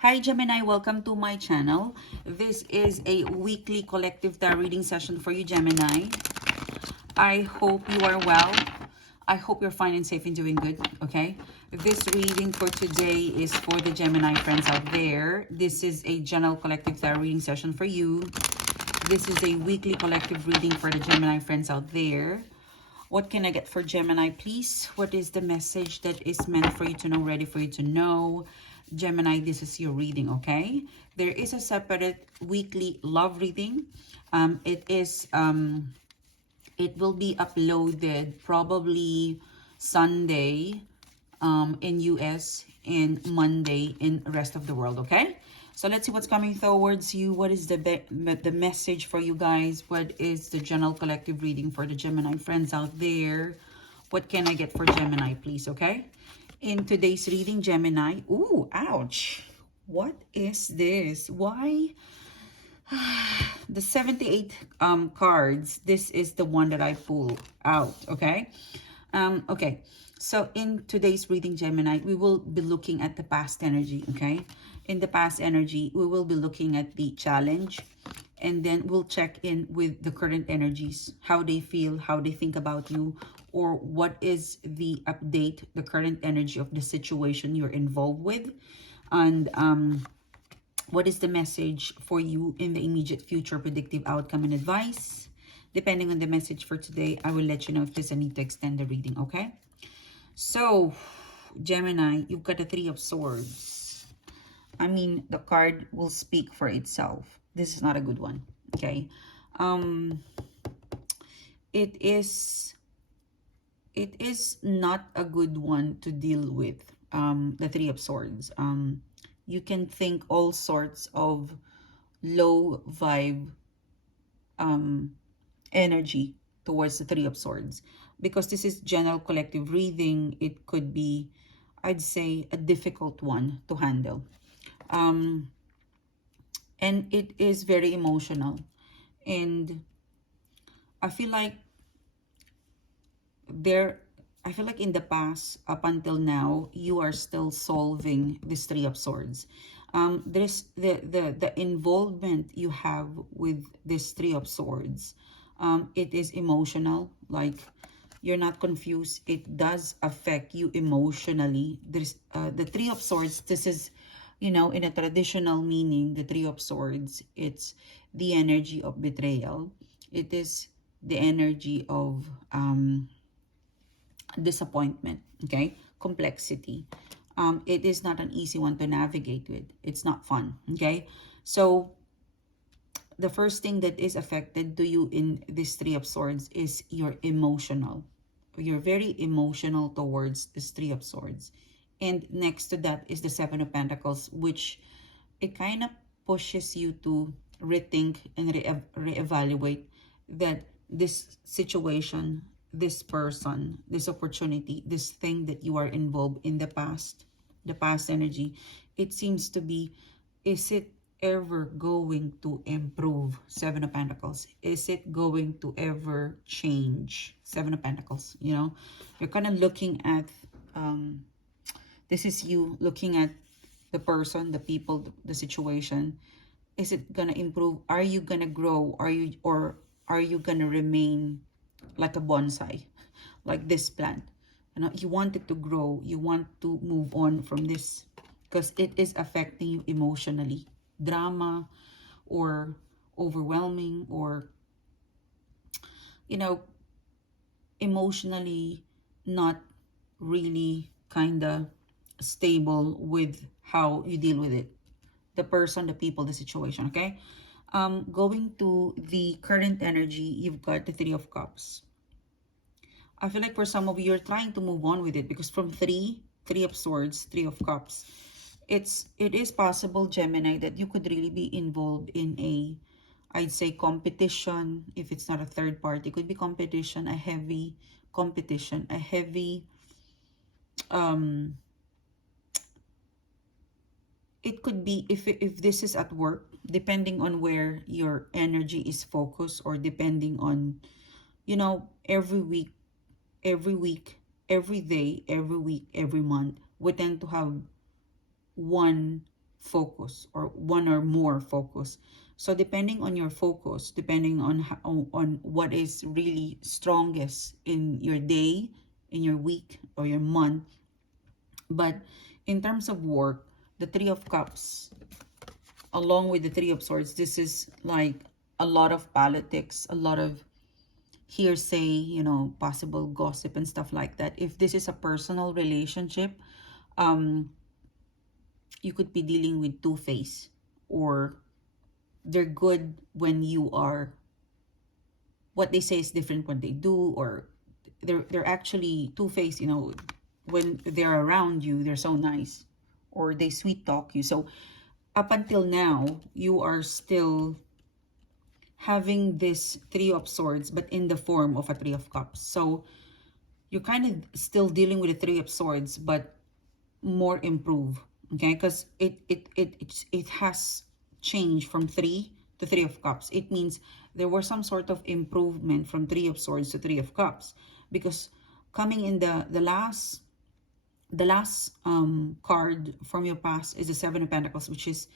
Hi Gemini, welcome to my channel. This is a weekly collective tarot reading session for you Gemini. I hope you are well. I hope you're fine and safe and doing good, okay? This reading for today is for the Gemini friends out there. This is a general collective tarot reading session for you. This is a weekly collective reading for the Gemini friends out there. What can I get for Gemini, please? What is the message that is meant for you to know, ready for you to know? Gemini, this is your reading, okay? There is a separate weekly love reading. It will be uploaded probably Sunday in US and Monday in the rest of the world, okay? So let's see what's coming towards you. What is the message for you guys? What is the general collective reading for the Gemini friends out there? What can I get for Gemini, please, okay? In today's reading, Gemini, ooh, ouch. What is this? Why? The 78 cards, this is the one that I pull out, okay? Okay, so in today's reading, Gemini, we will be looking at the past energy, okay? In the past energy, we will be looking at the challenge, and then we'll check in with the current energies, how they feel, how they think about you, or what is the update, the current energy of the situation you're involved with, and what is the message for you in the immediate future, predictive outcome and advice. Depending on the message for today, I will let you know if there's a need to extend the reading, okay? So, Gemini, you've got the Three of Swords. I mean, the card will speak for itself. This is not a good one, okay? It is not a good one to deal with, the Three of Swords. You can think all sorts of low vibe energy towards the Three of Swords. Because this is general collective reading, it could be, I'd say, a difficult one to handle. And it is very emotional. And I feel like in the past, up until now, you are still solving this Three of Swords. There's the involvement you have with this Three of Swords. It is emotional, like you're not confused. It does affect you emotionally. There's the Three of Swords. This is, in a traditional meaning, the Three of Swords, it's the energy of betrayal. It is the energy of disappointment, okay? Complexity. It is not an easy one to navigate with. It's not fun, okay? So the first thing that is affected to you in this Three of Swords is your emotional. You're very emotional towards this Three of Swords. And next to that is the Seven of Pentacles, which it kind of pushes you to rethink and reevaluate that this situation, this person, this opportunity, this thing that you are involved in the past energy, it seems to be, is it ever going to improve? Seven of Pentacles. Is it going to ever change? Seven of Pentacles, you're kind of looking at, this is you looking at the person, the people, the situation. Is it gonna improve? Are you gonna grow? Are you gonna remain like a bonsai, like this plant? You want it to grow. You want to move on from this because it is affecting you emotionally. Drama or overwhelming, or emotionally not really kind of stable with how you deal with it, the person, the people, the situation, okay? Going to the current energy, you've got the Three of Cups. I feel like for some of you, you're trying to move on with it because from three of Swords, Three of Cups, it is possible, Gemini, that you could really be involved in a, I'd say, competition. If it's not a third party, it could be competition, a heavy competition, a heavy it could be, if this is at work, depending on where your energy is focused, or depending on, every week, every day, every week, every month, we tend to have one focus or one or more focus. So depending on your focus, depending on on what is really strongest in your day, in your week, or your month. But in terms of work, the Three of Cups, along with the Three of Swords, this is like a lot of politics, a lot of hearsay, you know, possible gossip and stuff like that. If this is a personal relationship, you could be dealing with two-face, or they're good when you are, what they say is different what they do, or they're actually two-faced, you know, when they're around you, they're so nice, or they sweet talk you. So up until now, you are still having this Three of Swords, but in the form of a Three of Cups. So you're kind of still dealing with a Three of Swords, but more improved, okay? Because it has changed from 3 to Three of Cups. It means there was some sort of improvement from Three of Swords to Three of Cups, because coming in the last card from your past is the Seven of Pentacles, which is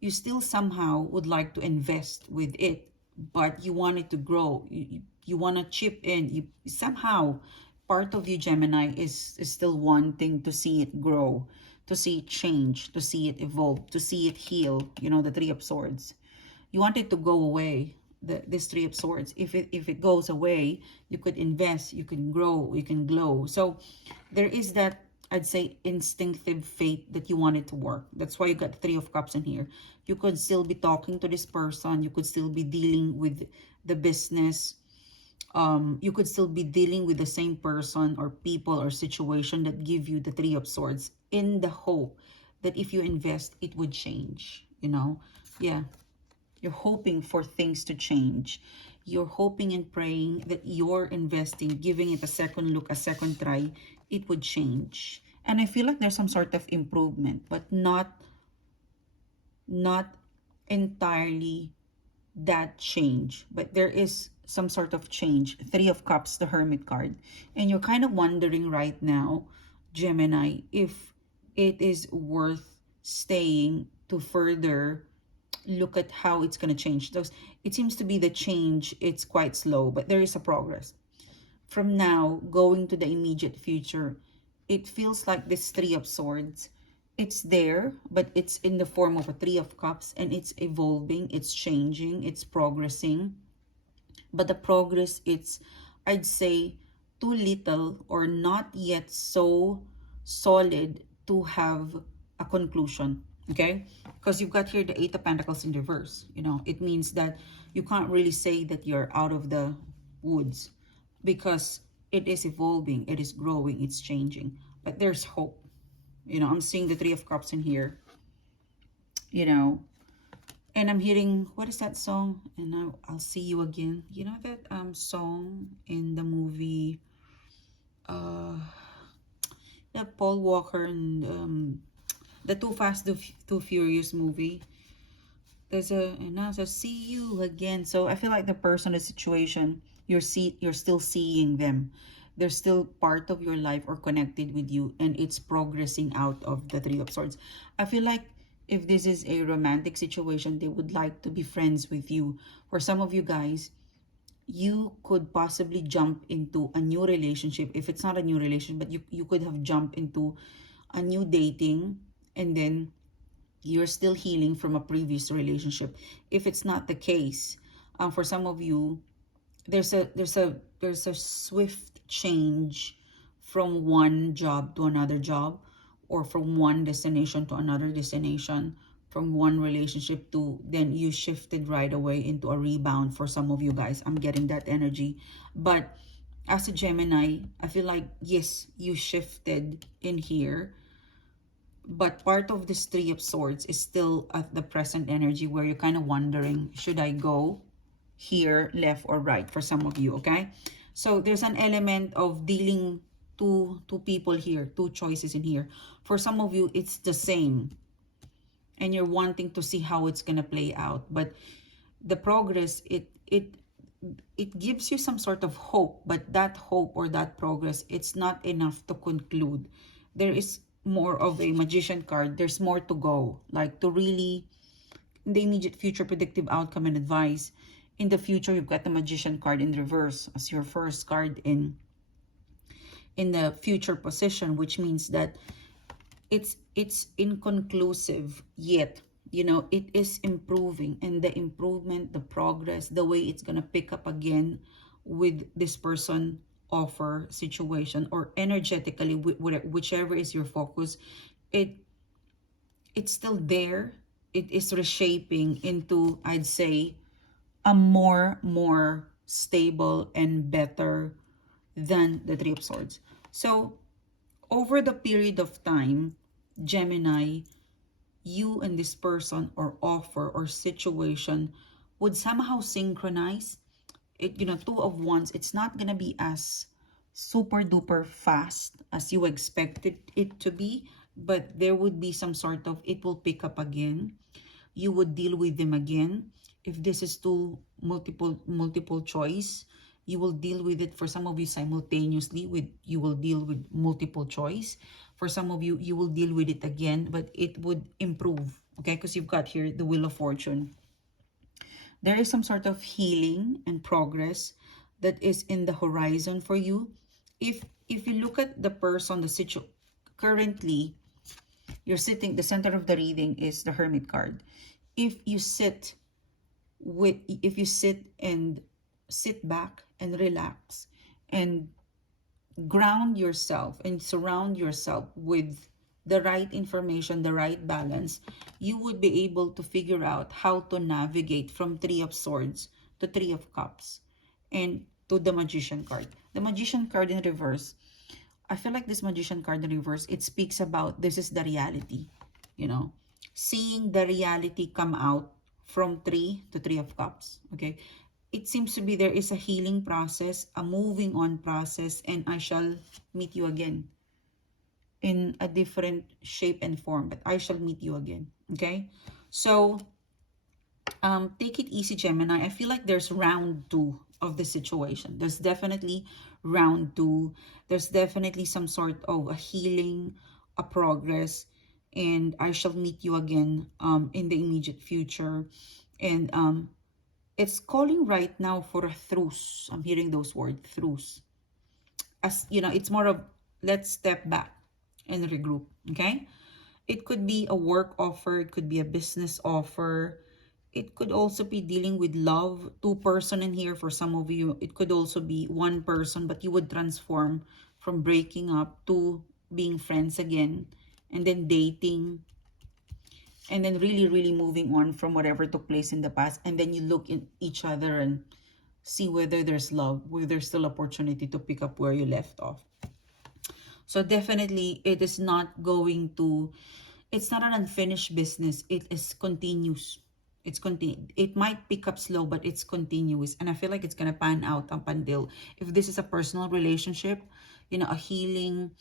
you still somehow would like to invest with it, but you want it to grow. You want to chip in. You somehow, part of you, Gemini, is still wanting to see it grow, to see it change, to see it evolve, to see it heal. You know, the Three of Swords. You want it to go away. This Three of Swords. If it goes away, you could invest, you can grow, you can glow. So there is that, I'd say, instinctive faith that you want it to work. That's why you got the Three of Cups in here. You could still be talking to this person. You could still be dealing with the business. You could still be dealing with the same person or people or situation that give you the Three of Swords, in the hope that if you invest, it would change, you know? Yeah. You're hoping for things to change. You're hoping and praying that you're investing, giving it a second look, a second try, it would change. And I feel like there's some sort of improvement, but not entirely that change. But there is some sort of change. Three of Cups, the Hermit card. And you're kind of wondering right now, Gemini, if it is worth staying to further look at how it's going to change. Those, it seems to be the change, it's quite slow, but there is a progress. From now, going to the immediate future, it feels like this Three of Swords, it's there, but it's in the form of a Three of Cups, and it's evolving, it's changing, it's progressing. But the progress, it's, I'd say, too little or not yet so solid to have a conclusion. Okay, because you've got here the Eight of Pentacles in reverse. You know, it means that you can't really say that you're out of the woods, because it is evolving, it is growing, it's changing, but there's hope. You know, I'm seeing the Three of Cups in here, you know, and I'm hearing, what is that song? And now I'll see you again. You know that song in the movie, yeah, Paul Walker and the Too Fast, Too Furious movie. There's a, and I see you again. So I feel like the person, the situation, you're still seeing them. They're still part of your life or connected with you, and it's progressing out of the Three of Swords. I feel like if this is a romantic situation, they would like to be friends with you. For some of you guys, you could possibly jump into a new relationship. If it's not a new relationship, but you could have jumped into a new dating, and then you're still healing from a previous relationship. If it's not the case, for some of you, there's a swift change from one job to another job, or from one destination to another destination, from one relationship to, then you shifted right away into a rebound. For some of you guys, I'm getting that energy. But as a Gemini, I feel like, yes, you shifted in here, but part of this Three of Swords is still at the present energy, where you're kind of wondering, should I go here, left or right, for some of you, okay? So there's an element of dealing two people here, two choices in here. For some of you, it's the same, and you're wanting to see how it's gonna play out. But the progress, it gives you some sort of hope, but that hope or that progress, it's not enough to conclude. There is more of a magician card. There's more to go, like to really, in the immediate future, predictive outcome and advice. In the future, you've got the magician card in reverse as your first card in the future position, which means that it's inconclusive yet, you know, it is improving, and the improvement, the progress, the way it's gonna pick up again with this person, offer, situation, or energetically, whichever is your focus, it's still there. It is reshaping into, I'd say, a more stable and better than the Three of Swords. So over the period of time, Gemini, you and this person or offer or situation would somehow synchronize. It, you know, Two of Wands, it's not gonna be as super duper fast as you expected it to be, but there would be some sort of, it will pick up again. You would deal with them again. If this is two multiple choice, you will deal with it. For some of you simultaneously, you will deal with multiple choice. For some of you, you will deal with it again, but it would improve, okay? Because you've got here the Wheel of Fortune. There is some sort of healing and progress that is in the horizon for you. If you look at the person, the situation, currently, you're sitting, the center of the reading is the Hermit card. If you sit and sit back and relax and ground yourself and surround yourself with the right information, the right balance, you would be able to figure out how to navigate from Three of Swords to Three of Cups and to the Magician card. The Magician card in reverse, I feel like this Magician card in reverse, it speaks about this is the reality, you know, seeing the reality come out from Three to Three of Cups, okay? It seems to be there is a healing process, a moving on process, and I shall meet you again in a different shape and form, but I shall meet you again, okay? So, take it easy, Gemini. I feel like there's round two of the situation. There's definitely round two. There's definitely some sort of a healing, a progress, and I shall meet you again in the immediate future. And it's calling right now for a truce. I'm hearing those words, truce. As you know, it's more of let's step back and regroup, okay? It could be a work offer, it could be a business offer. It could also be dealing with love, two-person in here for some of you. It could also be one person, but you would transform from breaking up to being friends again, and then dating, and then really moving on from whatever took place in the past. And then you look at each other and see whether there's love, whether there's still opportunity to pick up where you left off. So definitely it is not going to, it's not an unfinished business. It is continuous. It might pick up slow, but it's continuous. And I feel like it's going to pan out up until, if this is a personal relationship, you know, a healing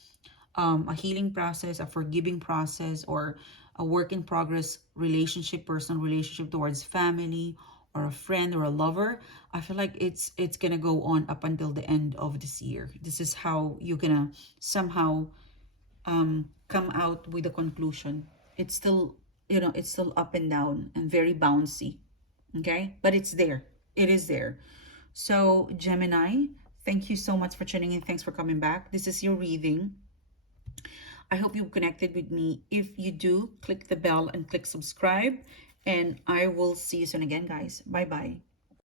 process, a forgiving process, or a work in progress relationship, personal relationship towards family or a friend or a lover. I feel like it's gonna go on up until the end of this year. This is how you're gonna somehow come out with a conclusion. It's still, you know, it's still up and down and very bouncy, okay, but it's there. It is there. So Gemini, thank you so much for tuning in. Thanks for coming back. This is your reading. I hope you connected with me. If you do, click the bell and click subscribe, and I will see you soon again, guys. Bye bye.